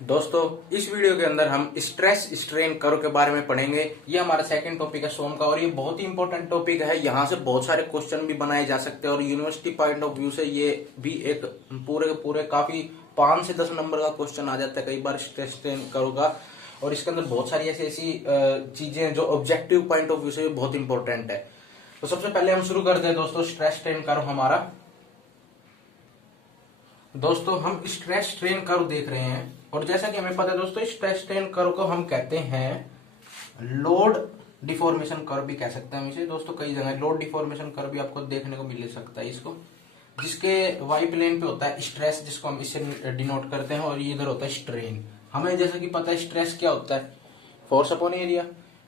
दोस्तों, इस वीडियो के अंदर हम स्ट्रेस स्ट्रेन कर्व के बारे में पढ़ेंगे। ये हमारा सेकंड टॉपिक है सोम का और ये बहुत ही इंपॉर्टेंट टॉपिक है। यहाँ से बहुत सारे क्वेश्चन भी बनाए जा सकते हैं और यूनिवर्सिटी पॉइंट ऑफ व्यू से ये भी एक पूरे पूरे काफी 5 से 10 नंबर का क्वेश्चन आ जाता है कई बार स्ट्रेस स्ट्रेन कर्व का। और इसके अंदर बहुत सारी ऐसी ऐसी चीजें जो ऑब्जेक्टिव पॉइंट ऑफ व्यू से बहुत इंपॉर्टेंट है। तो सबसे पहले हम शुरू करते हैं दोस्तों स्ट्रेस स्ट्रेन कर्व हमारा। दोस्तों, हम स्ट्रेस स्ट्रेन कर्व देख रहे हैं और जैसा कि हमें पता है दोस्तों, स्ट्रेस स्ट्रेन कर्व को हम कहते हैं लोड डिफॉर्मेशन कर्व भी कह सकते हैं हम इसे। दोस्तों, कई जगह लोड डिफॉर्मेशन कर्व भी आपको देखने को मिल सकता है इसको, जिसके वाई प्लेन पे होता है स्ट्रेस, जिसको हम इससे डिनोट करते हैं, और ये इधर होता है स्ट्रेन। हमें जैसा कि पता है स्ट्रेस क्या होता है, फोर्स अपॉन एरिया,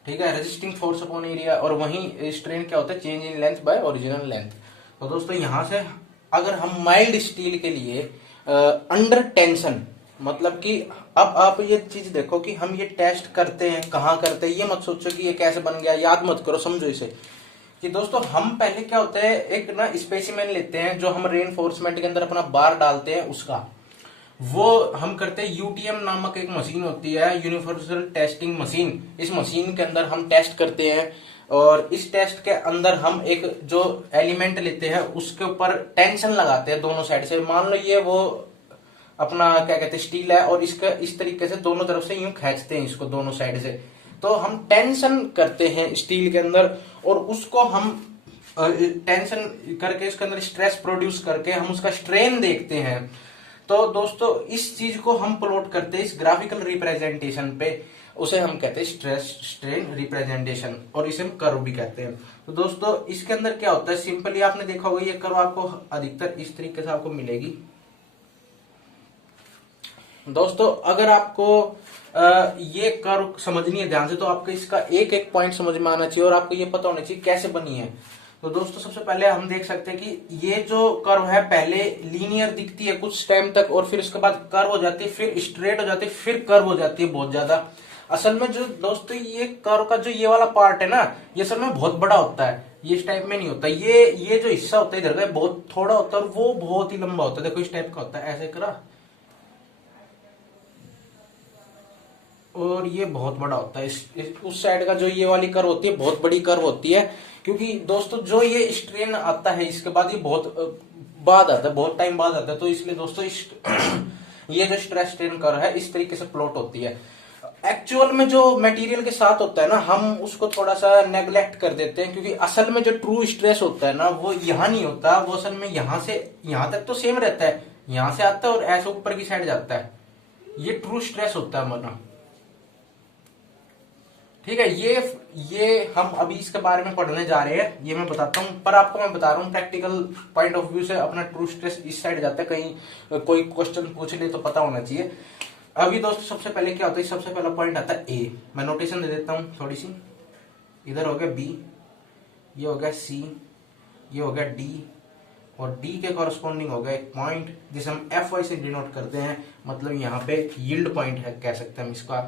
ठीक है, रेजिस्टिंग फोर्स अपॉन एरिया। और वहीं स्ट्रेन क्या होता है, change in length bye original length. तो दोस्तों, यहां से अगर हम माइल्ड स्टील के लिए अंडर टेंशन, मतलब कि अब आप ये चीज देखो कि हम ये टेस्ट करते हैं, कहाँ करते हैं, ये मत सोचो कि ये कैसे बन गया, याद मत करो, समझो इसे कि दोस्तों हम पहले क्या होता है, एक ना स्पेसिमेन लेते हैं जो हम रेनफोर्समेंट के अंदर अपना बार डालते हैं उसका, वो हम करते हैं। यूटीएम नामक एक मशीन होती है, यूनिवर्सल टेस्टिंग मशीन। इस मशीन के अंदर हम टेस्ट करते हैं और इस टेस्ट के अंदर हम एक जो एलिमेंट लेते हैं उसके ऊपर टेंशन लगाते हैं दोनों साइड से। मान लो ये वो अपना क्या कहते हैं स्टील है और इसका इस तरीके से दोनों तरफ से यूं खींचते हैं इसको दोनों साइड से। तो हम टेंशन करते हैं स्टील के अंदर और उसको हम टेंशन करके इसके अंदर स्ट्रेस प्रोड्यूस करके हम उसका स्ट्रेन देखते हैं। तो दोस्तों, इस चीज को हम प्लॉट करते हैं इस ग्राफिकल रिप्रेजेंटेशन पे, उसे हम कहते हैं स्ट्रेस स्ट्रेन रिप्रेजेंटेशन और इसे हम कर्व भी कहते हैं। तो दोस्तों, इसके अंदर क्या होता है, सिंपली आपने देखा होगा ये कर्व आपको अधिकतर इस तरीके से आपको मिलेगी। दोस्तों, अगर आपको ये कर्व समझनी है ध्यान से, तो आपको इसका एक एक पॉइंट समझ में आना चाहिए और आपको ये पता होना चाहिए कैसे बनी है। तो दोस्तों, सबसे पहले हम देख सकते हैं कि ये जो कर्व है पहले लीनियर दिखती है कुछ टाइम तक और फिर उसके बाद कर्व हो जाती है, फिर स्ट्रेट हो जाती है, फिर कर्व हो जाती है बहुत ज्यादा। असल में जो दोस्तों ये कर्व का जो ये वाला पार्ट है ना, ये असल में बहुत बड़ा होता है, ये इस टाइप में नहीं होता। ये जो हिस्सा होता है इधर का बहुत थोड़ा होता है और वो बहुत ही लंबा होता है। देखो इस टाइप का होता है, ऐसे करा, और ये बहुत बड़ा होता है। उस साइड का जो ये वाली कर्व होती है बहुत बड़ी कर्व होती है, क्योंकि दोस्तों जो ये स्ट्रेन आता है इसके बाद ये बहुत बाद आता है, बहुत टाइम बाद आता है। तो इसलिए दोस्तों ये जो स्ट्रेस स्ट्रेन कर्व है इस तरीके से प्लॉट होती है। एक्चुअल में जो मटेरियल के साथ होता है ना, हम उसको थोड़ा सा नेग्लेक्ट कर देते हैं, क्योंकि असल में जो ट्रू स्ट्रेस होता है ना वो यहाँ नहीं होता, वो असल में यहाँ से यहाँ तक तो सेम रहता है, यहाँ से आता है और ऐसे ऊपर की साइड जाता है, ये ट्रू स्ट्रेस होता है हमारा, ठीक है। ये हम अभी इसके बारे में पढ़ने जा रहे हैं, ये मैं बताता हूं, पर आपको मैं बता रहा हूं प्रैक्टिकल पॉइंट ऑफ व्यू से अपना ट्रू स्ट्रेस इस साइड जाता है, कहीं कोई क्वेश्चन पूछ ले तो पता होना चाहिए। अभी दोस्तों सबसे पहले क्या होता है, सबसे पहला पॉइंट आता है ए। मैं नोटेशन दे देता हूं थोड़ी सी, इधर हो गया बी, ये हो गया सी, ये हो गया डी, और डी के कॉरस्पॉन्डिंग हो गया एक पॉइंट जिसे हम एफ वाई से डिनोट करते हैं, मतलब यहाँ पे यील्ड पॉइंट है कह सकते हैं हम इसका।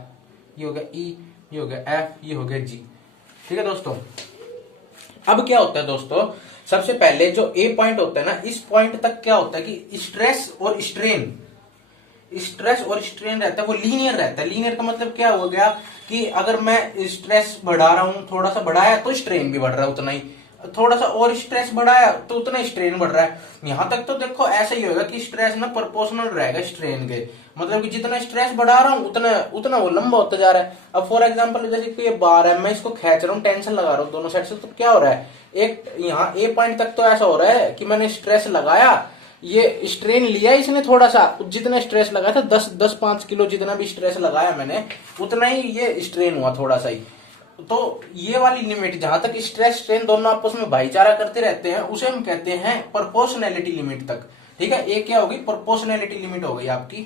ये हो गया ई, ये हो गया एफ, ये हो गया जी, ठीक है दोस्तों। अब क्या होता है दोस्तों, सबसे पहले जो ए पॉइंट होता है ना, इस पॉइंट तक क्या होता है कि स्ट्रेस और स्ट्रेन रहता है, वो लीनियर रहता है। लीनियर का मतलब क्या हो गया कि अगर मैं स्ट्रेस बढ़ा रहा हूं, थोड़ा सा बढ़ाया तो स्ट्रेन भी बढ़ रहा है उतना ही, थोड़ा सा और स्ट्रेस बढ़ाया तो उतना स्ट्रेन बढ़ रहा है। यहां तक तो देखो ऐसा ही होगा कि स्ट्रेस ना प्रोपोर्शनल रहेगा स्ट्रेन के, मतलब कि जितना स्ट्रेस बढ़ा रहा हूं उतना उतना वो लंबा होता जा रहा है। अब फॉर एग्जांपल जैसे कि ये बार है, मैं इसको खींच रहा हूँ, टेंशन लगा रहा हूँ दोनों साइड से, तो क्या हो रहा है, एक यहाँ ए पॉइंट तक तो ऐसा हो रहा है कि मैंने स्ट्रेस लगाया, ये स्ट्रेन लिया इसने थोड़ा सा, जितना स्ट्रेस लगाया था 10-5 किलो जितना भी स्ट्रेस लगाया मैंने, उतना ही ये स्ट्रेन हुआ थोड़ा सा ही। तो ये वाली लिमिट जहां तक स्ट्रेस स्ट्रेन दोनों आपस में भाईचारा करते रहते हैं उसे हम कहते हैं प्रोपोर्शनैलिटी लिमिट तक, ठीक है। एक क्या होगी, प्रोपोर्शनैलिटी लिमिट हो गई आपकी।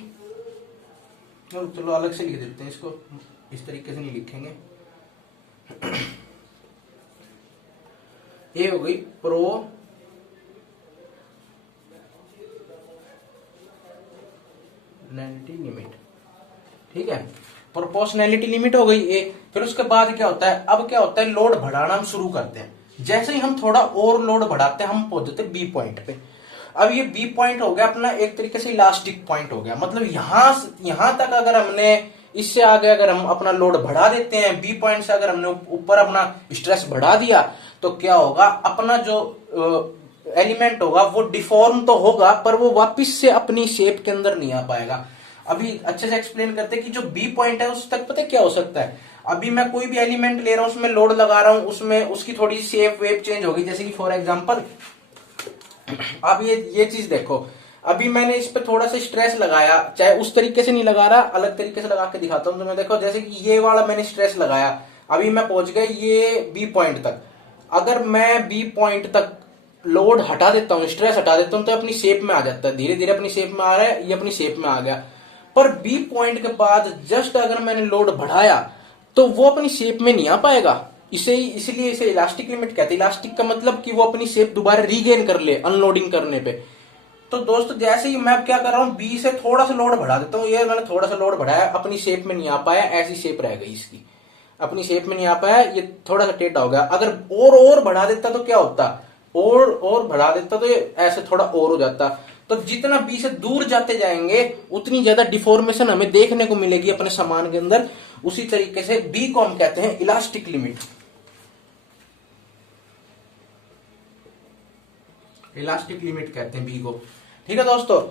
चलो अलग से लिख देते हैं इसको, इस तरीके से नहीं लिखेंगे। ये हो गई लिमिट, ठीक है, प्रोपोर्शनैलिटी लिमिट हो गई ए। फिर उसके बाद क्या होता है, अब क्या होता है, लोड बढ़ाना हम शुरू करते हैं। जैसे ही हम थोड़ा और लोड बढ़ाते हैं हम पहुंच जाते हैं बी पॉइंट पे। अब ये बी पॉइंट हो गया अपना एक तरीके से इलास्टिक पॉइंट हो गया, मतलब यहां तक अगर हमने इससे आगे अगर हम अपना लोड बढ़ा देते हैं, बी पॉइंट से अगर हमने ऊपर अपना स्ट्रेस बढ़ा दिया, तो क्या होगा, अपना जो एलिमेंट होगा वो डिफॉर्म तो होगा पर वो वापस से अपनी शेप के अंदर नहीं आ पाएगा। अभी अच्छे से एक्सप्लेन करते हैं कि जो बी पॉइंट है उस तक पता है क्या हो सकता है। अभी मैं कोई भी एलिमेंट ले रहा हूं, उसमें लोड लगा रहा हूं, उसमें उसकी थोड़ी शेप वेप चेंज होगी, जैसे कि फॉर एग्जांपल अब ये चीज देखो, अभी मैंने इस पे थोड़ा सा स्ट्रेस लगाया, चाहे उस तरीके से नहीं लगा रहा, अलग तरीके से लगा के दिखाता हूं। तो मैं देखो जैसे कि ये वाला मैंने स्ट्रेस लगाया, अभी मैं पहुंच गया ये बी पॉइंट तक। अगर मैं बी पॉइंट तक लोड हटा देता हूँ, स्ट्रेस हटा देता हूँ, तो अपनी शेप में आ जाता है, धीरे धीरे अपनी शेप में आ रहा है, ये अपनी शेप में आ गया। पर बी पॉइंट के बाद जस्ट अगर मैंने लोड बढ़ाया तो वो अपनी शेप में नहीं आ पाएगा। इसलिए इसे इलास्टिक लिमिट कहते हैं। इलास्टिक का मतलब कि वो अपनी शेप दोबारा रीगेन कर ले अनलोडिंग करने पे। तो दोस्तों जैसे ही मैं क्या कर रहा हूं, बी से थोड़ा सा लोड बढ़ा देता हूँ, ये मैंने थोड़ा सा लोड बढ़ाया, अपनी शेप में नहीं आ पाया, ऐसी शेप रह गई इसकी, अपनी शेप में नहीं आ पाया, ये थोड़ा सा टेढ़ा हो गया। अगर और बढ़ा देता तो क्या होता, और बढ़ा देता तो ये ऐसे थोड़ा और हो जाता। तो जितना बी से दूर जाते जाएंगे उतनी ज्यादा डिफॉर्मेशन हमें देखने को मिलेगी अपने सामान के अंदर। उसी तरीके से बी को हम कहते हैं इलास्टिक लिमिट, इलास्टिक लिमिट कहते हैं बी को। ठीक है दोस्तों,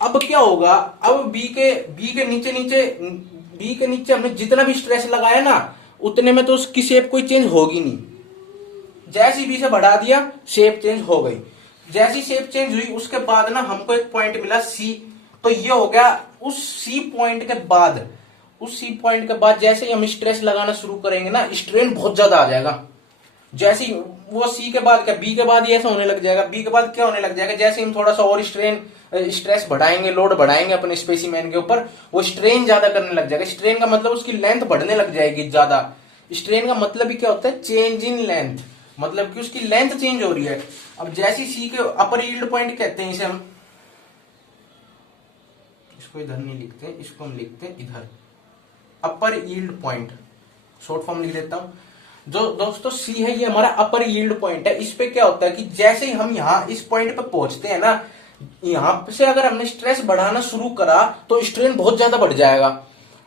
अब क्या होगा, अब बी के नीचे हमने जितना भी स्ट्रेस लगाया ना, उतने में तो उसकी शेप कोई चेंज होगी नहीं। जैसी बी से बढ़ा दिया शेप चेंज हो गई, जैसी शेप चेंज हुई उसके बाद ना हमको एक पॉइंट मिला सी। तो ये हो गया उस सी पॉइंट के बाद जैसे ही हम स्ट्रेस लगाना शुरू करेंगे ना, स्ट्रेन बहुत ज्यादा आ जाएगा। जैसे ही वो सी के बाद क्या, बी के बाद ऐसा होने लग जाएगा, बी के बाद क्या होने लग जाएगा, जैसे हम थोड़ा सा और स्ट्रेस बढ़ाएंगे, लोड बढ़ाएंगे अपने स्पेसिमेन के ऊपर, वो स्ट्रेन ज्यादा करने लग जाएगा। स्ट्रेन का मतलब उसकी लेंथ बढ़ने लग जाएगी ज्यादा। स्ट्रेन का मतलब ही क्या होता है, चेंज इन लेंथ, मतलब कि उसकी लेंथ चेंज हो रही है। अब जैसी सी के अपर यील्ड पॉइंट कहते हैं इसे हम, इसको इधर नहीं लिखते, इसको हम लिखते हैं इधर, अपर यील्ड पॉइंट, शॉर्ट फॉर्म लिख देता हूं। जो दोस्तों सी है ये हमारा अपर यील्ड पॉइंट है। इस पे क्या होता है कि जैसे ही हम यहाँ इस पॉइंट पे पहुंचते हैं ना, यहां से अगर हमने स्ट्रेस बढ़ाना शुरू करा तो स्ट्रेन बहुत ज्यादा बढ़ जाएगा।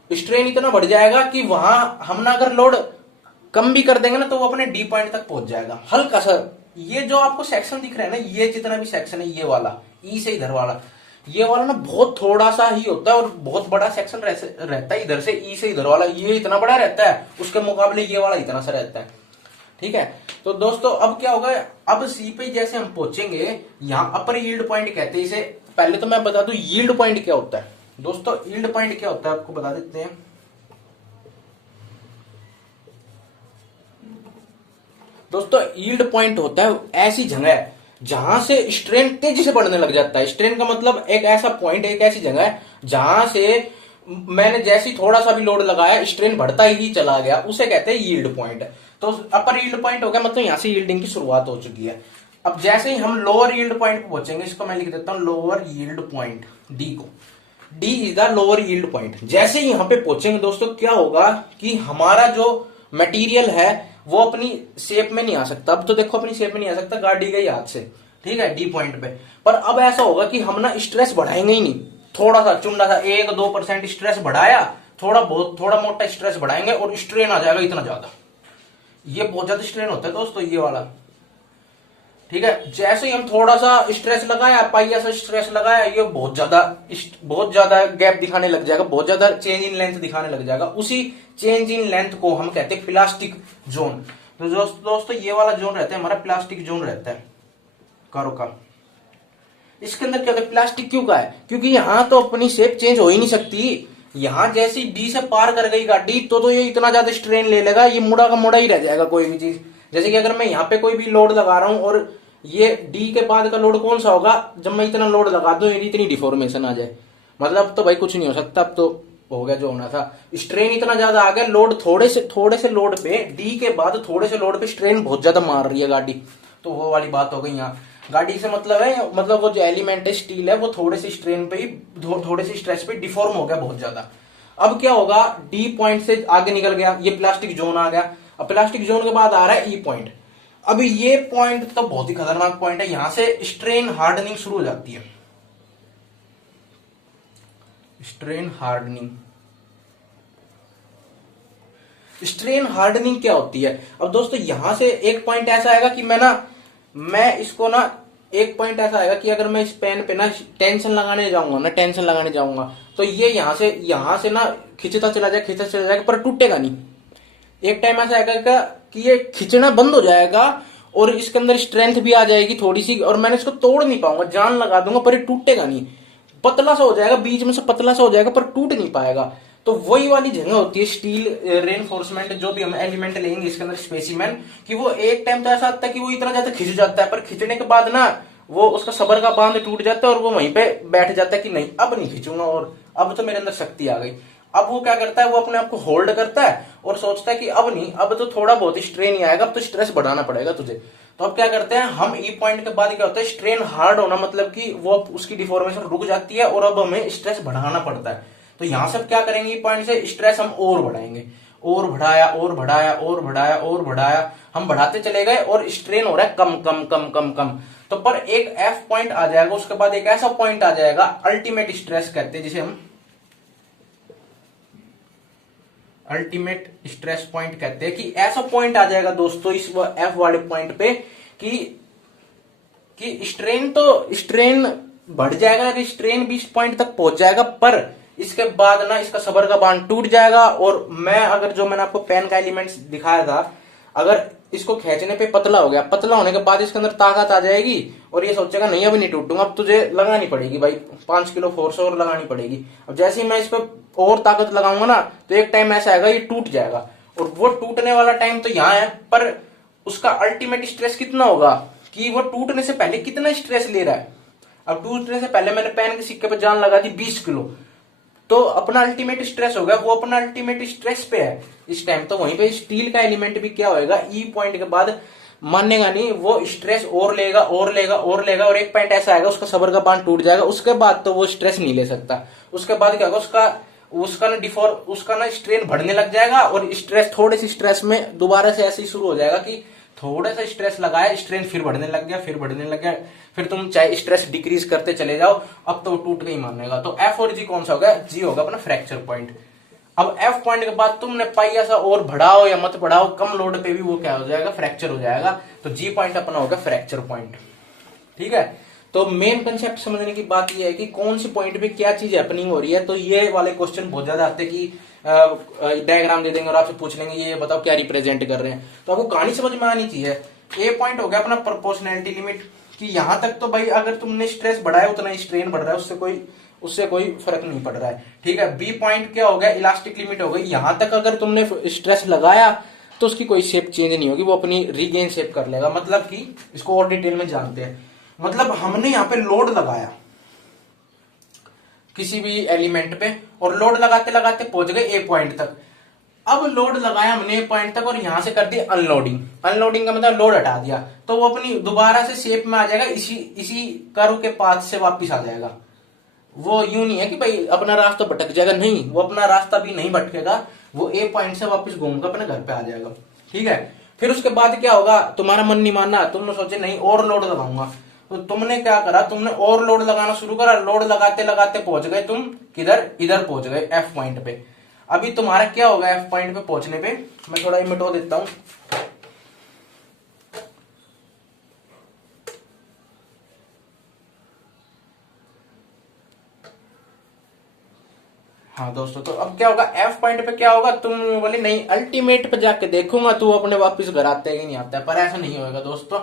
स्ट्रेन इतना बढ़ जाएगा कि वहां हम ना अगर लोड कम भी कर देंगे ना तो वो अपने डी पॉइंट तक पहुंच जाएगा। हल्का सा ये जो आपको सेक्शन दिख रहा है ना, ये जितना भी सेक्शन है, ये वाला ई से इधर वाला, ये वाला ना बहुत थोड़ा सा ही होता है और बहुत बड़ा सेक्शन रहता है। इधर से ई से इधर वाला ये इतना बड़ा रहता है, उसके मुकाबले ये वाला इतना सा रहता है। ठीक है, तो दोस्तों अब क्या होगा, अब सी पे जैसे हम पहुंचेंगे, यहाँ अपर यील्ड पॉइंट कहते हैं इसे। पहले तो मैं बता दूं यील्ड पॉइंट क्या होता है। दोस्तों यील्ड पॉइंट क्या होता है आपको बता देते हैं। दोस्तों यील्ड पॉइंट होता है ऐसी जगह जहां से स्ट्रेन तेजी से बढ़ने लग जाता है। स्ट्रेन का मतलब एक ऐसा पॉइंट, एक ऐसी जगह है जहां से मैंने जैसे थोड़ा सा भी लोड लगाया स्ट्रेन बढ़ता ही चला गया, उसे कहते हैं यील्ड पॉइंट। तो अपर यील्ड पॉइंट हो गया, मतलब यहां से यील्डिंग की शुरुआत हो चुकी है। अब जैसे ही हम लोअर यील्ड पॉइंट पर पहुंचेंगे, इसको मैं लिख देता हूं लोअर यील्ड पॉइंट, डी को, D is the lower yield point. जैसे ही यहां पे पहुंचेंगे दोस्तों क्या होगा कि हमारा जो मटेरियल है वो अपनी शेप में नहीं आ सकता। अब तो देखो अपनी शेप में नहीं आ सकता, गाड़ी गई हाथ से, ठीक है, डी पॉइंट पे। पर अब ऐसा होगा कि हम ना स्ट्रेस बढ़ाएंगे ही नहीं, थोड़ा सा चुंडा सा 1-2% स्ट्रेस बढ़ाया, थोड़ा मोटा स्ट्रेस बढ़ाएंगे और स्ट्रेन आ जाएगा इतना ज्यादा। ये बहुत ज्यादा स्ट्रेन होता है दोस्तों ये वाला। ठीक है, जैसे ही हम थोड़ा सा स्ट्रेस लगाया, पाइया सा स्ट्रेस लगाया, ये बहुत ज्यादा गैप दिखाने लग जाएगा, बहुत ज्यादा चेंज इन लेंथ दिखाने लग जाएगा। उसी चेंज इन लेंथ को हम कहते हैं प्लास्टिक जोन। तो दोस्तों ये वाला जोन रहता है हमारा प्लास्टिक जोन रहता है कर्व का। इसके अंदर क्या होता है, प्लास्टिक क्यों का है, क्योंकि यहां तो अपनी शेप चेंज हो ही नहीं सकती। यहां जैसी डी से पार कर गई गाड़ी तो ये इतना ज्यादा स्ट्रेन ले लेगा, ये मुड़ा का मुड़ा ही रह जाएगा कोई भी चीज। जैसे कि अगर मैं यहाँ पे कोई भी लोड लगा रहा हूं और ये डी के बाद का लोड कौन सा होगा, जब मैं इतना लोड लगा दूं इतनी डिफॉर्मेशन आ जाए, मतलब तो भाई कुछ नहीं हो सकता। अब तो हो गया जो होना था, स्ट्रेन इतना ज्यादा आ गया, लोड थोड़े से लोड पे, डी के बाद थोड़े से लोड पे स्ट्रेन बहुत ज्यादा मार रही है गाड़ी। तो वो वाली बात हो गई यहाँ। गाड़ी से मतलब है, मतलब वो जो एलिमेंट है स्टील है, वो थोड़े से स्ट्रेन पे ही, थोड़े से स्ट्रेस पे डिफॉर्म हो गया बहुत ज्यादा। अब क्या होगा, डी पॉइंट से आगे निकल गया, ये प्लास्टिक जोन आ गया। अब प्लास्टिक जोन के बाद आ रहा है ई पॉइंट। अभी ये पॉइंट तो बहुत ही खतरनाक पॉइंट है, यहां से स्ट्रेन हार्डनिंग शुरू हो जाती है। स्ट्रेन हार्डनिंग, स्ट्रेन हार्डनिंग क्या होती है? अब दोस्तों यहां से एक पॉइंट ऐसा आएगा कि मैं इसको ना, एक पॉइंट ऐसा आएगा कि अगर मैं इस पेन पे ना टेंशन लगाने जाऊंगा तो ये यहां से ना खिंचता चला जाएगा पर टूटेगा नहीं। एक टाइम ऐसा आएगा कि ये खिंचना बंद हो जाएगा और इसके अंदर स्ट्रेंथ भी आ जाएगी थोड़ी सी, और मैंने इसको तोड़ नहीं पाऊंगा, जान लगा दूंगा पर ये टूटेगा नहीं, पतला सा हो जाएगा, बीच में से पतला सा हो जाएगा पर टूट नहीं पाएगा। तो वही वाली जगह होती है स्टील रेनफोर्समेंट, जो भी हम एलिमेंट लेंगे इसके अंदर स्पेसिमेन, कि वो एक टाइम तो ऐसा आता है कि वो इतना ज्यादा खिंच जाता है, पर खिंचने के बाद ना वो उसका सबर का बांध टूट जाता है और वो वहीं पे बैठ जाता है कि नहीं अब नहीं खींचूंगा, और अब तो मेरे अंदर शक्ति आ गई। अब वो क्या करता है, वो अपने आप को होल्ड करता है और सोचता है कि अब नहीं, अब तो थोड़ा बहुत स्ट्रेन ही आएगा, अब तो स्ट्रेस बढ़ाना पड़ेगा तुझे। तो अब क्या करते हैं हम, ई पॉइंट के बाद क्या होता है, स्ट्रेन हार्ड होना, मतलब कि वो उसकी डिफॉर्मेशन रुक जाती है और अब हमें स्ट्रेस बढ़ाना पड़ता है। तो यहां से क्या करेंगे, ई पॉइंट से स्ट्रेस हम और बढ़ाएंगे, और बढ़ाया और बढ़ाया और बढ़ाया और बढ़ाया, हम बढ़ाते चले गए और स्ट्रेन हो रहा है कम कम कम कम कम। तो पर एक एफ पॉइंट आ जाएगा, उसके बाद एक ऐसा पॉइंट आ जाएगा, अल्टीमेट स्ट्रेस कहते हैं जिसे हम अल्टीमेट स्ट्रेस पॉइंट कहते हैं, कि ऐसा पॉइंट आ जाएगा दोस्तों इस एफ वाले पॉइंट पे कि स्ट्रेन बढ़ जाएगा, स्ट्रेन भी इस पॉइंट तक पहुंच जाएगा, पर इसके बाद ना इसका सबर का बांध टूट जाएगा। और अगर जो मैंने आपको पेन का एलिमेंट्स दिखाया था, अगर इसको खींचने पे पतला हो गया, पतला होने के बाद इसके अंदर ताकत आ जाएगी और ये सोचेगा नहीं अभी नहीं टूटूंगा, अब तुझे लगानी पड़ेगी भाई 5 किलो फोर्स और लगानी पड़ेगी। अब जैसे ही मैं इस पर और ताकत लगाऊंगा ना, तो एक टाइम ऐसा आएगा ये टूट जाएगा, और वो टूटने वाला टाइम तो यहाँ है, पर उसका अल्टीमेट स्ट्रेस कितना होगा कि वो टूटने से पहले कितना स्ट्रेस ले रहा है। अब टूटने से पहले मैंने पेन के सिक्के पर जान लगा दी 20 किलो, तो अपना अल्टीमेट स्ट्रेस हो गया, वो अपना अल्टीमेट स्ट्रेस पे है इस टाइम। तो वहीं पे स्टील का एलिमेंट भी क्या होएगा, ई पॉइंट के बाद मानेगा नहीं, वो स्ट्रेस और लेगा और लेगा और लेगा, और एक पॉइंट ऐसा आएगा उसका सबर का बांध टूट जाएगा, उसके बाद तो वो स्ट्रेस नहीं ले सकता। उसके बाद क्या होगा, उसका ना स्ट्रेन बढ़ने लग जाएगा, और स्ट्रेस थोड़े से स्ट्रेस में दोबारा से ऐसे ही शुरू हो जाएगा कि थोड़ा सा स्ट्रेस लगाया, स्ट्रेन फिर बढ़ने लग गया, फिर तुम चाहे स्ट्रेस डिक्रीज करते चले जाओ, अब तो टूट गई मानेगा। तो एफ और जी कौन सा होगा, जी होगा अपना फ्रैक्चर पॉइंट। अब एफ पॉइंट के बाद तुमने पाइया सा और बढ़ाओ या मत बढ़ाओ, कम लोड पे भी वो क्या हो जाएगा, फ्रैक्चर हो जाएगा। तो जी पॉइंट अपना होगा फ्रैक्चर पॉइंट। ठीक है, तो मेन कंसेप्ट समझने की बात यह है कि कौन सी पॉइंट पे क्या चीज हैपनिंग हो रही है। तो ये वाले क्वेश्चन बहुत ज्यादा आते हैं कि डायग्राम दे देंगे और आपसे पूछ लेंगे ये बताओ क्या रिप्रेजेंट कर रहे हैं, तो आपको कहानी समझ में आनी चाहिए। ए पॉइंट हो गया अपना प्रोपोर्शनैलिटी लिमिट, कि यहां तक तो भाई अगर तुमने स्ट्रेस बढ़ाया उतना ही स्ट्रेन बढ़ रहा है, उससे कोई फर्क नहीं पड़ रहा है। ठीक है, बी पॉइंट क्या हो गया, इलास्टिक लिमिट हो गई, यहां तक अगर तुमने स्ट्रेस लगाया तो उसकी कोई शेप चेंज नहीं होगी, वो अपनी रीगेन शेप कर लेगा। मतलब कि इसको और डिटेल में जानते हैं, मतलब हमने यहाँ पे लोड लगाया किसी भी एलिमेंट पे, और लोड लगाते लगाते पहुंच गए ए पॉइंट तक। अब लोड लगाया हमने ए पॉइंट तक और यहां से कर दी अनलोडिंग। अनलोडिंग का मतलब लोड हटा दिया, तो वो अपनी दोबारा से शेप में आ जाएगा, इसी कर्व के पाथ से वापिस आ जाएगा। वो यूं नहीं है कि भाई अपना रास्ता भटक जाएगा, नहीं, वो अपना रास्ता भी नहीं भटकेगा, वो ए पॉइंट से वापस घूमकर अपने घर पे आ जाएगा। ठीक है, फिर उसके बाद क्या होगा, तुम्हारा मन नहीं मानना, तुमने सोचे नहीं और लोड लगाऊंगा, तो तुमने क्या करा, तुमने और लोड लगाना शुरू करा, लोड लगाते लगाते पहुंच गए तुम किधर, इधर पहुंच गए एफ पॉइंट पे। अभी तुम्हारा क्या होगा एफ पॉइंट पे पहुंचने पे, मैं थोड़ा मिटो देता हूं। हाँ दोस्तों, तो अब क्या होगा एफ पॉइंट पे क्या होगा, तुम बोले नहीं अल्टीमेट पे जाके देखूंगा तू अपने वापस घर आता है कि नहीं आता है, पर ऐसा नहीं होगा दोस्तों।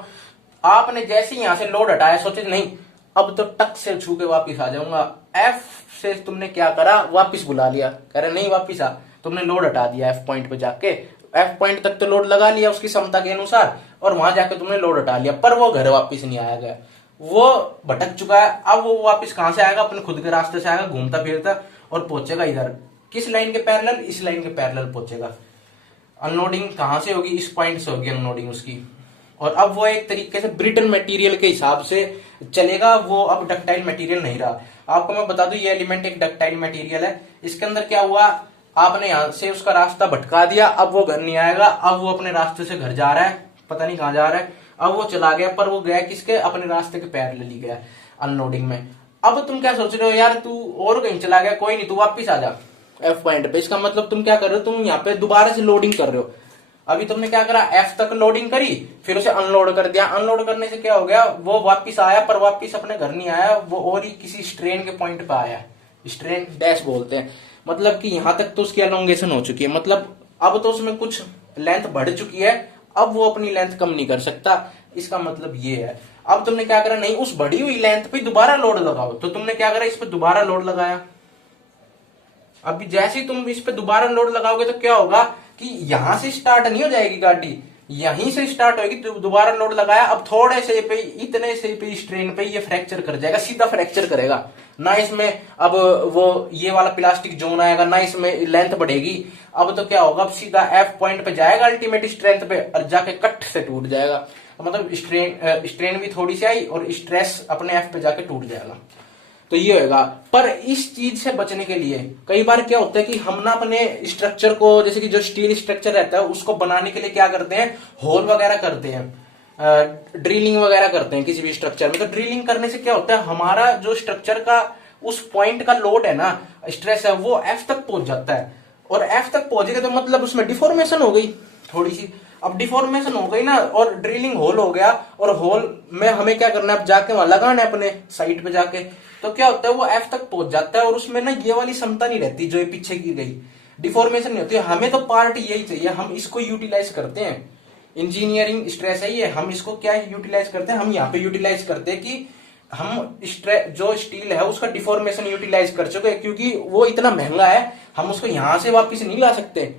आपने जैसे ही यहां से लोड हटाया, सोचे नहीं अब तो टक से छू के वापिस आ जाऊंगा, एफ से तुमने क्या करा, वापिस बुला लिया, कह रहे नहीं वापिस आ, तुमने लोड हटा दिया एफ पॉइंट पे जाके, एफ पॉइंट तक तो लोड लगा लिया उसकी क्षमता के अनुसार, और वहां जाके तुमने लोड हटा लिया, पर वो घर वापिस नहीं आया गया, वो भटक चुका है। अब वो वापिस कहां से आएगा, अपने खुद के रास्ते से आएगा, घूमता फिरता, और पहुंचेगा इधर, किस लाइन के पैरेलल, इस लाइन के पैरेलल पहुंचेगा। अनलोडिंग कहां से होगी, इस पॉइंट से होगी अनलोडिंग उसकी, और अब वो एक तरीके से ब्रिटन मटेरियल के हिसाब से चलेगा, वो अब डक्टाइल मटेरियल नहीं रहा। आपको मैं बता दूं ये एलिमेंट एक डक्टाइल मटेरियल है, इसके अंदर क्या हुआ, आपने यहां से उसका रास्ता भटका दिया, अब वो घर नहीं आएगा, अब वो अपने रास्ते से घर जा रहा है, पता नहीं कहाँ जा रहा है। अब वो चला गया, पर वो गया किसके, अपने रास्ते के पैरेलल गया अनलोडिंग में। अब तुम क्या सोच रहे हो यार, तू और कहीं चला गया, कोई नहीं, तू वापिस आ जा एफ पॉइंट पे। इसका मतलब तुम क्या कर रहे हो, तुम यहाँ पे दोबारा से लोडिंग कर रहे हो। अभी तुमने क्या करा, एफ तक लोडिंग करी, फिर उसे अनलोड कर दिया। अनलोड करने से क्या हो गया, वो वापिस आया, पर वापिस अपने घर नहीं आया, वो और ही किसी स्ट्रेन के पॉइंट पे आया। स्ट्रेन डैश बोलते हैं, मतलब कि यहां तक तो उसकी एलोंगेशन हो चुकी है, मतलब अब तो उसमें कुछ लेंथ बढ़ चुकी है, अब वो अपनी लेंथ कम नहीं कर सकता। इसका मतलब ये है। अब तुमने क्या करा, नहीं उस बढ़ी हुई लेंथ पे दोबारा लोड लगाओ, तो तुमने क्या करा, इस पे दोबारा लोड लगाया। अभी जैसे ही तुम इस पे दोबारा लोड लगाओगे तो क्या होगा कि यहां से स्टार्ट नहीं हो जाएगी गाड़ी, यहीं से स्टार्ट होगी। तो दोबारा लोड लगाया, अब थोड़े से पे, इतने से पे स्ट्रेन पे ये फ्रैक्चर कर जाएगा, सीधा फ्रैक्चर करेगा ना। इसमें अब वो ये वाला प्लास्टिक जोन आएगा ना, इसमें लेंथ बढ़ेगी। अब तो क्या होगा, अब सीधा एफ पॉइंट पे जाएगा अल्टीमेट स्ट्रेंथ पे, और जाके कट से टूट जाएगा। मतलब स्ट्रेन भी थोड़ी सी आई और स्ट्रेस अपने एफ पे जाके टूट जाएगा। तो ये होगा। पर इस चीज से बचने के लिए कई बार क्या होता है कि हम ना अपने स्ट्रक्चर को, जैसे कि जो स्टील स्ट्रक्चर रहता है उसको बनाने के लिए क्या करते हैं, होल वगैरह करते हैं, ड्रिलिंग वगैरह करते हैं किसी भी स्ट्रक्चर में। तो ड्रिलिंग करने से क्या होता है, हमारा जो स्ट्रक्चर का उस पॉइंट का लोड है ना, स्ट्रेस है, वो एफ तक पहुंच जाता है। और एफ तक पहुंचेगा तो मतलब उसमें डिफॉर्मेशन हो गई थोड़ी सी। अब डिफॉर्मेशन हो गई ना, और ड्रिलिंग होल हो गया, और होल में हमें क्या करना है, अब जाके वहां लगाना है अपने साइट पे जाके। तो क्या होता है, वो एफ तक पहुंच जाता है, और उसमें ना ये वाली क्षमता नहीं रहती जो ये पीछे की गई, डिफॉर्मेशन नहीं होती। हमें तो पार्ट यही चाहिए, हम इसको यूटिलाइज करते हैं। इंजीनियरिंग स्ट्रेस है ये, हम इसको क्या यूटिलाइज करते हैं, हम यहाँ पे यूटिलाइज करते हैं कि हम जो स्टील है उसका डिफॉर्मेशन यूटिलाइज कर चुके, क्योंकि वो इतना महंगा है, हम उसको यहां से वापिस नहीं ला सकते,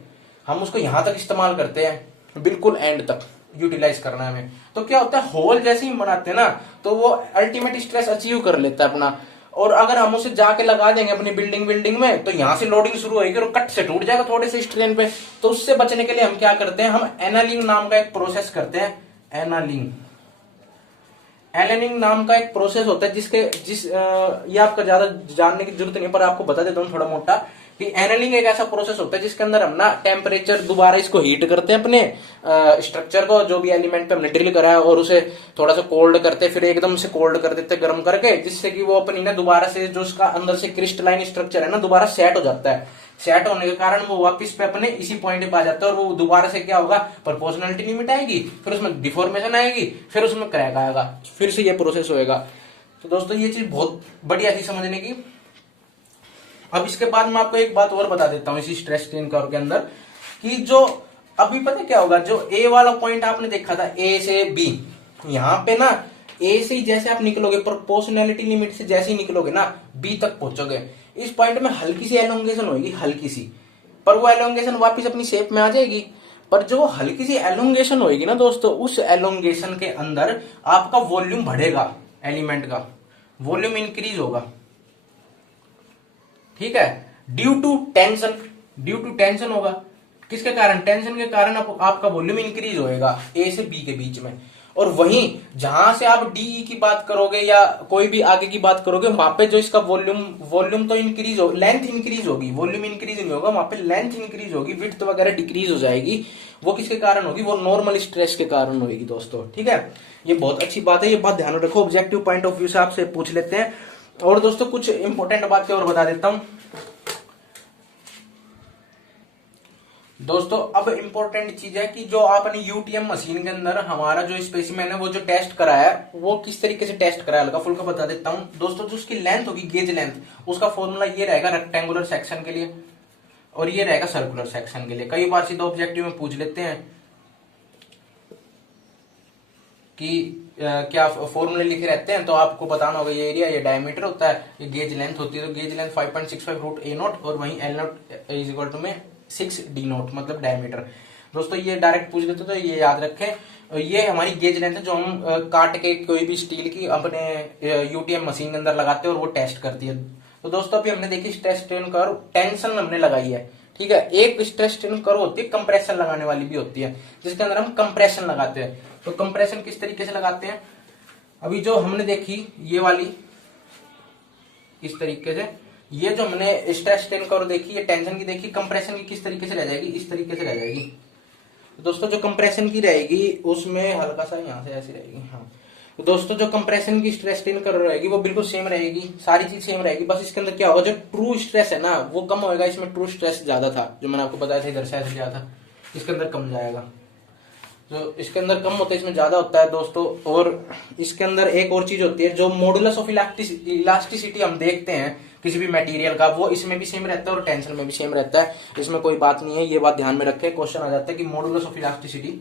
हम उसको यहां तक इस्तेमाल करते हैं, बिल्कुल एंड तक यूटिलाइज करना है हमें। तो क्या होता है, होल जैसे ही बनाते हैं ना, तो वो अल्टीमेट स्ट्रेस अचीव कर लेता है अपना। और अगर हम उसे जाके लगा देंगे अपनी बिल्डिंग में, तो यहां से लोडिंग शुरू होगी और कट से टूट जाएगा थोड़े से स्ट्रेन पे। तो उससे बचने के लिए हम क्या करते हैं, हम एनालिंग नाम का एक प्रोसेस करते हैं। एनालिंग नाम का एक प्रोसेस होता है ये आपका ज्यादा जानने की जरूरत नहीं है, पर आपको बता देता हूँ थोड़ा मोटा, कि एनालिंग एक ऐसा प्रोसेस होता है जिसके अंदर हम ना टेम्परेचर दोबारा इसको हीट करते हैं अपने स्ट्रक्चर को, जो भी एलिमेंट पे हमने ड्रिल करा है, और उसे थोड़ा सा कोल्ड करते हैं, फिर एकदम से कोल्ड कर देते हैं गर्म करके, जिससे कि वो अपनी ना दोबारा से जो उसका अंदर से क्रिस्टलाइन स्ट्रक्चर है ना, दोबारा सेट हो जाता है। सेट होने के कारण वो वापस पे अपने इसी पॉइंट पे आ जाता है, और वो दोबारा से क्या होगा, प्रोपोर्शनलिटी लिमिट आएगी, फिर उसमें डिफॉर्मेशन आएगी, फिर उसमें क्रैक आएगा, फिर से ये प्रोसेस होएगा। तो दोस्तों ये चीज बहुत बढ़िया थी समझने की। अब इसके बाद मैं आपको एक बात और बता देता हूं इसी स्ट्रेस स्ट्रेन कर्व के अंदर, कि जो अभी पता क्या होगा, जो ए वाला पॉइंट आपने देखा था ए से बी, यहां पे ना ए से ही जैसे आप निकलोगे, प्रोपोर्शनैलिटी लिमिट से जैसे ही निकलोगे ना, बी तक पहुंचोगे, इस पॉइंट में हल्की सी एलोंगेशन होगी, हल्की सी, पर वो एलोंगेशन वापिस अपनी शेप में आ जाएगी। पर जो हल्की सी एलोंगेशन होगी ना दोस्तों, उस एलोंगेशन के अंदर आपका वॉल्यूम बढ़ेगा, एलिमेंट का वॉल्यूम इंक्रीज होगा, ठीक है, ड्यू टू टेंशन होगा। किसके कारण, टेंशन के कारण आपका वॉल्यूम इंक्रीज होएगा ए से बी के बीच में। और वहीं जहां से आप डी की बात करोगे या कोई भी आगे की बात करोगे, वहां पे जो इसका वॉल्यूम तो इंक्रीज हो, लेंथ इंक्रीज होगी, वॉल्यूम इंक्रीज नहीं होगा, वहां पे लेंथ इंक्रीज होगी, विड्थ वगैरह डिक्रीज हो जाएगी। वो किसके कारण होगी, वो नॉर्मल स्ट्रेस के कारण होगी दोस्तों, ठीक है। ये बहुत अच्छी बात है, ये बात ध्यान रखो, ऑब्जेक्टिव पॉइंट ऑफ व्यू से आपसे पूछ लेते हैं। और दोस्तों कुछ इंपॉर्टेंट बातें और बता देता हूं दोस्तों। अब इंपॉर्टेंट चीज है कि जो आपने यूटीएम मशीन के अंदर हमारा जो स्पेसिमेन है, वो जो टेस्ट कराया है, वो किस तरीके से टेस्ट कराया, हल्का फुल्का बता देता हूं दोस्तों। जो उसकी लेंथ होगी, गेज लेंथ, उसका फॉर्मूला ये रहेगा रेक्टेंगुलर सेक्शन के लिए, और ये रहेगा सर्कुलर सेक्शन के लिए। कई बार सीधा ऑब्जेक्टिव में पूछ लेते हैं कि क्या फॉर्मूले लिखे रहते हैं, तो आपको बताना होगा ये एरिया, ये डायमीटर होता है, ये गेज लेंथ होती है, तो gauge length 5.65 root A naught, और वहीं L naught is equal to में 6 डी नॉट, मतलब डायमीटर। दोस्तों ये डायरेक्ट पूछ लेते तो ये याद रखें। ये हमारी गेज लेंथ है, जो हम काट के कोई भी स्टील की अपने यूटीएम मशीन के अंदर लगाते हैं, और वो टेस्ट करती है। तो दोस्तों अभी हमने देखी स्ट्रेस स्ट्रेन कर्व, टेंशन हमने लगाई है, ठीक है। एक स्ट्रेस स्ट्रेन कर्व होती है कंप्रेशन लगाने वाली भी होती है, जिसके अंदर हम कंप्रेशन लगाते हैं। तो कंप्रेशन किस तरीके से लगाते हैं, अभी जो हमने देखी ये वाली इस तरीके से, ये जो हमने स्ट्रेस स्ट्रेन कर्व देखी, ये टेंशन की देखी, कंप्रेशन की किस तरीके से रह जाएगी, इस तरीके से रह जाएगी। तो दोस्तों जो कंप्रेशन की रहेगी उसमें हल्का सा यहाँ से ऐसी रहेगी। हाँ, तो दोस्तों जो कंप्रेशन की स्ट्रेस स्ट्रेन कर्व रहेगी वो बिल्कुल सेम रहेगी, सारी चीज सेम रहेगी। बस इसके अंदर क्या होगा, जो ट्रू स्ट्रेस है ना वो कम होएगा, इसमें ट्रू स्ट्रेस ज्यादा था, जो मैंने आपको बताया था इधर से ऐसे लिया था, इसके अंदर कम जाएगा। जो इसके अंदर कम होता है इसमें ज्यादा होता है दोस्तों। और इसके अंदर एक और चीज होती है, जो मॉडुलस ऑफ इलास्टिसिटी हम देखते हैं किसी भी मटेरियल का, वो इसमें भी सेम रहता है और टेंशन में भी सेम रहता है। इसमें कोई बात नहीं है, ये बात ध्यान में रखें, क्वेश्चन आ जाता है कि modulus of elasticity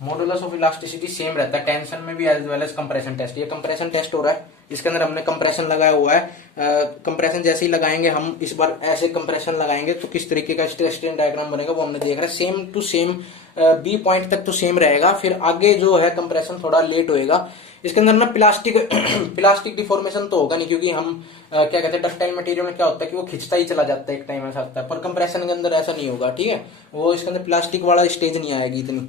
modulus of elasticity same रहता है टेंशन में भी as well as compression test. ये कंप्रेशन टेस्ट हो रहा है, इसके अंदर हमने कंप्रेशन लगाया हुआ है। कंप्रेशन जैसे ही लगाएंगे हम, इस बार ऐसे कंप्रेशन लगाएंगे तो किस तरीके का स्ट्रेस स्ट्रेन डायग्राम बनेगा वो हमने देख रहा है। Same to same B point तक तो सेम रहेगा, फिर आगे जो है कंप्रेशन थोड़ा लेट होएगा। इसके अंदर ना प्लास्टिक डिफॉर्मेशन तो होगा नहीं, क्योंकि हम क्या कहते हैं डक्टाइल मटेरियल में क्या होता है कि वो खिंचता ही चला जाता है, एक टाइम ऐसा आता है, पर कंप्रेशन के अंदर ऐसा नहीं होगा। ठीक है, वो इसके अंदर प्लास्टिक वाला स्टेज नहीं आएगी इतनी।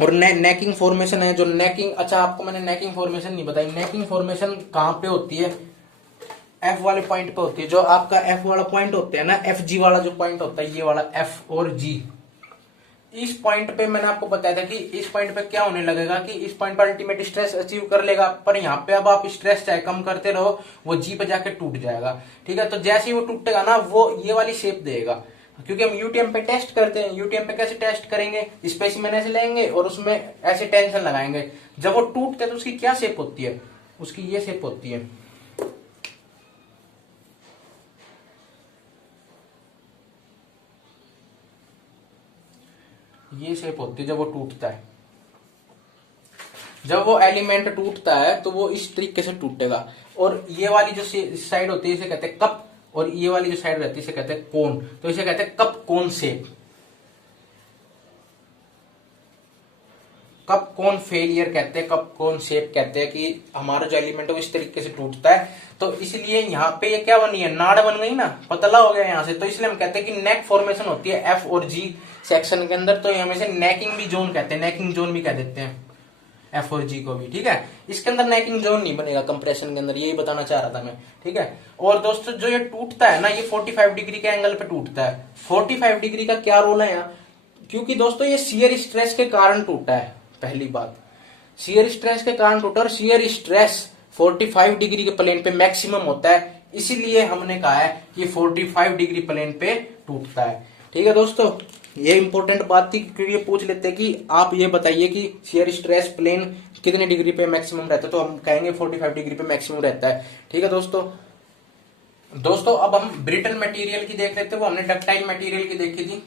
और नेकिंग फॉर्मेशन है, जो नेकिंग, अच्छा आपको मैंने नेकिंग फॉर्मेशन नहीं बताई। नेकिंग फॉर्मेशन कहां पे होती है, एफ वाले पॉइंट पे होती है। जो आपका एफ वाला पॉइंट होता है ना, एफ जी वाला जो पॉइंट होता है, ये वाला एफ और जी, इस पॉइंट पे मैंने आपको बताया था कि इस पॉइंट पे क्या होने लगेगा कि इस पॉइंट पर अल्टीमेट स्ट्रेस अचीव कर लेगा, पर यहाँ पे अब आप स्ट्रेस चाहे कम करते रहो वो जी पे जाके टूट जाएगा। ठीक है, तो जैसे ही वो टूटेगा ना वो ये वाली शेप देगा, क्योंकि हम यूटीएम पे टेस्ट करते हैं। यूटीएम पे कैसे टेस्ट करेंगे, स्पेसिमेन ऐसे लेंगे और उसमें ऐसे टेंशन लगाएंगे, जब वो टूटते हैं तो उसकी क्या शेप होती है, उसकी ये शेप होती है। ये शेप होती है जब वो टूटता है। जब वो एलिमेंट टूटता है तो वो इस तरीके से टूटेगा। और ये वाली जो साइड होती है इसे कहते हैं कप, और ये वाली जो साइड रहती है इसे कहते हैं कोन। तो इसे कहते हैं कप कोन शेप, कप कोन फेलियर कहते हैं, कप कोन शेप कहते हैं कि हमारा जो एलिमेंट है वो इस तरीके से टूटता है। तो इसलिए यहाँ पे ये क्या बनी है, नाड़ बन गई ना, पतला हो गया यहाँ से, तो इसलिए हम कहते हैं कि नेक फॉर्मेशन होती है एफ और जी सेक्शन के अंदर। तो हमें से नेकिंग भी जोन कहते हैं, नेकिंग जोन भी कह देते हैं एफ और जी को भी। ठीक है, इसके अंदर नेकिंग जोन नहीं बनेगा कंप्रेशन के अंदर, यही बताना चाह रहा था मैं। ठीक है, और दोस्तों जो ये टूटता है ना, ये 45 डिग्री के एंगल पे टूटता है। 45 डिग्री का क्या रोल है यहाँ, क्योंकि दोस्तों ये शियर स्ट्रेस के कारण टूटा है। पहली बात, शियर स्ट्रेस के कारण टूटा, और शियर स्ट्रेस 45 डिग्री के प्लेन पे मैक्सिमम होता है, इसीलिए हमने कहा है कि 45 डिग्री प्लेन पे टूटता है। ठीक है दोस्तों, ये इंपॉर्टेंट बात थी, क्योंकि ये पूछ लेते हैं कि आप ये बताइए कि शियर स्ट्रेस प्लेन कितने डिग्री पे मैक्सिमम रहता है, तो हम कहेंगे 45 डिग्री पे मैक्सिमम रहता है। ठीक है दोस्तों अब हम ब्रिटल मटेरियल की देख लेते हैं, वो हमने डक्टाइल मटेरियल की देखी थी।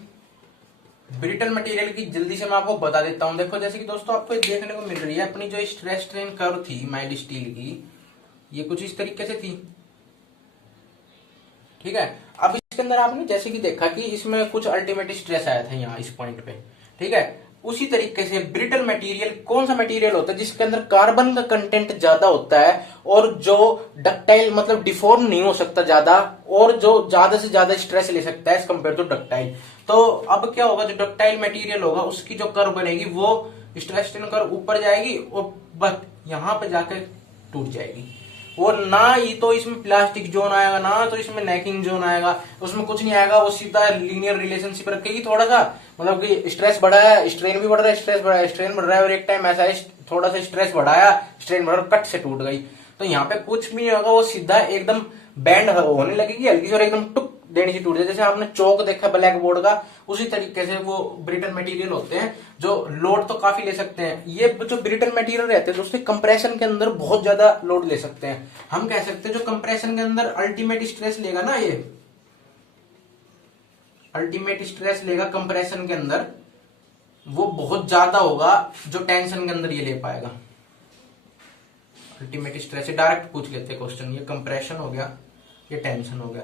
ब्रिटल मटेरियल की जल्दी से मैं आपको बता देता हूं। देखो जैसे कि दोस्तों आपको देखने को मिल रही है अपनी जो स्ट्रेस स्ट्रेन कर्व थी माइल्ड स्टील की, ये कुछ इस तरीके से थी। ठीक है, अब इसके अंदर आपने जैसे कि देखा कि इसमें कुछ अल्टीमेट स्ट्रेस आया था यहाँ इस पॉइंट पे। ठीक है, उसी तरीके से ब्रिटल मटेरियल कौन सा मटेरियल होता है, जिसके अंदर कार्बन का कंटेंट ज्यादा होता है और जो डक्टाइल मतलब डिफॉर्म नहीं हो सकता ज्यादा, और जो ज्यादा से ज्यादा स्ट्रेस ले सकता है एज कम्पेयर टू डक्टाइल। तो अब क्या होगा, जो डक्टाइल मटेरियल होगा उसकी जो कर्व बनेगी वो स्ट्रेस स्ट्रेन कर्व ऊपर जाएगी और बस यहाँ पे जाकर टूट जाएगी। और ना ही तो इसमें प्लास्टिक जोन आएगा, ना तो इसमें नेकिंग जोन आएगा, उसमें कुछ नहीं आएगा। वो सीधा लीनियर रिलेशनशिप रखेगी, थोड़ा सा मतलब कि स्ट्रेस बढ़ा है स्ट्रेन भी बढ़ रहा है, स्ट्रेस बढ़ा है स्ट्रेन बढ़ रहा है, और एक टाइम ऐसा है थोड़ा सा स्ट्रेस बढ़ाया स्ट्रेन बढ़ा, कट से टूट गई। तो यहाँ पे कुछ भी नहीं होगा, वो सीधा एकदम बैंड होने लगेगी हल्की सी और एकदम टुक देनी सी टूट जाए। जैसे आपने चौक देखा ब्लैक बोर्ड का, उसी तरीके से वो ब्रिटल मटेरियल होते हैं जो लोड तो काफी ले सकते हैं। ये जो ब्रिटल मटेरियल रहते हैं दोस्तों कंप्रेशन के अंदर बहुत ज्यादा लोड ले सकते हैं। हम कह सकते हैं जो कंप्रेशन के अंदर अल्टीमेट स्ट्रेस लेगा ना, ये अल्टीमेट स्ट्रेस लेगा कंप्रेशन के अंदर, वो बहुत ज्यादा होगा जो टेंशन के अंदर ये ले पाएगा। अल्टीमेट स्ट्रेस से डायरेक्ट पूछ लेते क्वेश्चन, ये कंप्रेशन हो गया, ये टेंशन हो गया।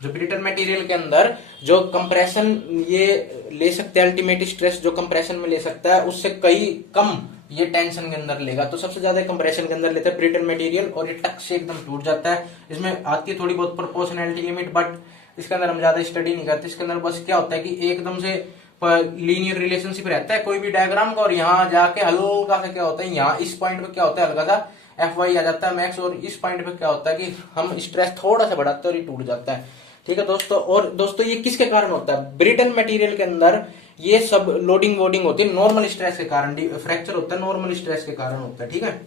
जो ब्रिटल मटेरियल के अंदर जो कंप्रेशन ये ले सकते हैं, अल्टीमेट स्ट्रेस जो कंप्रेशन में ले सकता है उससे कई कम ये टेंशन के अंदर लेगा। तो सबसे ज्यादा कंप्रेशन के अंदर लेता है ब्रिटल मटेरियल, और ये टक से एकदम टूट जाता है। इसमें आती है थोड़ी बहुत प्रोपोर्शनैलिटी लिमिट, बट इसके अंदर हम ज्यादा स्टडी नहीं करते। इसके अंदर बस क्या होता है कि एकदम से लीनियर रिलेशनशिप रहता है कोई भी डायग्राम का, और यहाँ जाके हल्का सा क्या होता है, यहाँ इस पॉइंट पे क्या होता है हल्का सा Fy आ जाता है मैक्स, और इस पॉइंट पे क्या होता है कि हम स्ट्रेस थोड़ा सा बढ़ाते हैं और ये टूट जाता है। ठीक है दोस्तों, और दोस्तों ये किसके कारण होता है? ब्रिटल मटेरियल के अंदर ये सब लोडिंग वोडिंग होती है नॉर्मल स्ट्रेस के कारण, फ्रैक्चर होता है नॉर्मल स्ट्रेस के कारण होता है। ठीक है,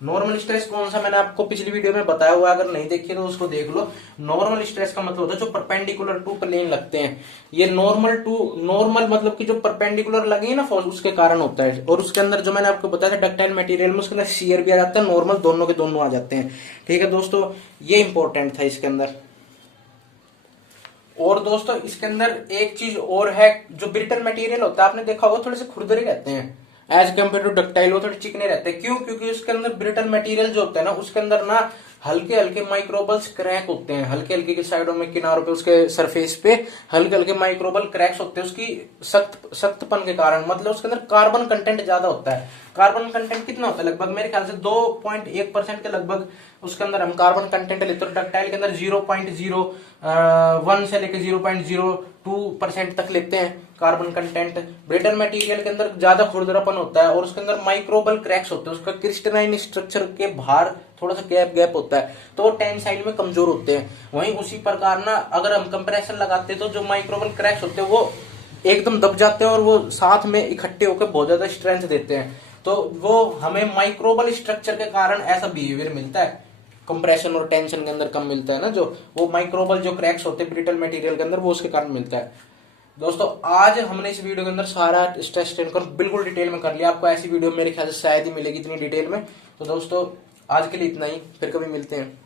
नॉर्मल स्ट्रेस कौन सा मैंने आपको पिछली वीडियो में बताया हुआ है, अगर नहीं देखिए तो उसको देख लो। नॉर्मल स्ट्रेस का मतलब होता है जो परपेंडिकुलर टू प्लेन लगते हैं, ये नॉर्मल मतलब कि जो परपेंडिकुलर लगे हैं ना फोर्स, उसके कारण होता है। और उसके अंदर जो मैंने आपको बताया था डक्टाइल मटेरियल में, उसके अंदर शियर भी आ जाता है, नॉर्मल दोनों के दोनों आ जाते हैं। ठीक है दोस्तों, ये इंपॉर्टेंट था इसके अंदर। और दोस्तों इसके अंदर एक चीज और है, जो ब्रिटल मटेरियल होता है आपने देखा होगा थोड़े से खुरदरे रहते हैं एज कम्पेयर टू डक्टाइल, वो थोड़े चिकने रहते हैं। क्यों? क्योंकि उसके अंदर ब्रिटल मटेरियल जो होता है ना, उसके अंदर ना हल्के हल्के माइक्रोबल्स क्रैक होते हैं, हल्के हल्के के साइडों में, किनारों पे, उसके सरफेस पे हल्के हल्के माइक्रोबल क्रैक्स होते हैं उसकी सख्तपन के कारण। मतलब उसके अंदर कार्बन कंटेंट ज्यादा होता है। कार्बन कंटेंट कितना होता है? लगभग मेरे ख्याल से 2.1% के लगभग उसके अंदर हम कार्बन कंटेंट लेते हैं। डक्टाइल के अंदर 0.01 से लेकर 0.02% तक लेते हैं कार्बन कंटेंट। ब्रिटल मटेरियल के अंदर ज्यादा खुरदरापन होता है, और उसके अंदर माइक्रोबल क्रैक्स होते हैं, उसका क्रिस्टलाइन स्ट्रक्चर के बाहर थोड़ा सा गैप होता है, तो वो टेंसाइल में कमजोर होते हैं। वहीं उसी प्रकार ना अगर हम कंप्रेशन लगाते हैं तो जो माइक्रोबल क्रैक्स होते हैं वो एकदम दब जाते हैं, और वो साथ में इकट्ठे होकर बहुत ज्यादा स्ट्रेंथ देते हैं। तो वो हमें माइक्रोबल स्ट्रक्चर के कारण ऐसा बिहेवियर मिलता है, कंप्रेशन और टेंशन के अंदर कम मिलता है ना, जो वो माइक्रोबल जो क्रैक्स होते हैं ब्रिटल मटेरियल के अंदर, वो उसके कारण मिलता है। दोस्तों आज हमने इस वीडियो के अंदर सारा स्ट्रेस स्ट्रेन कर बिल्कुल डिटेल में कर लिया। आपको ऐसी वीडियो मेरे ख्याल से शायद ही मिलेगी इतनी डिटेल में। तो दोस्तों आज के लिए इतना ही, फिर कभी मिलते हैं।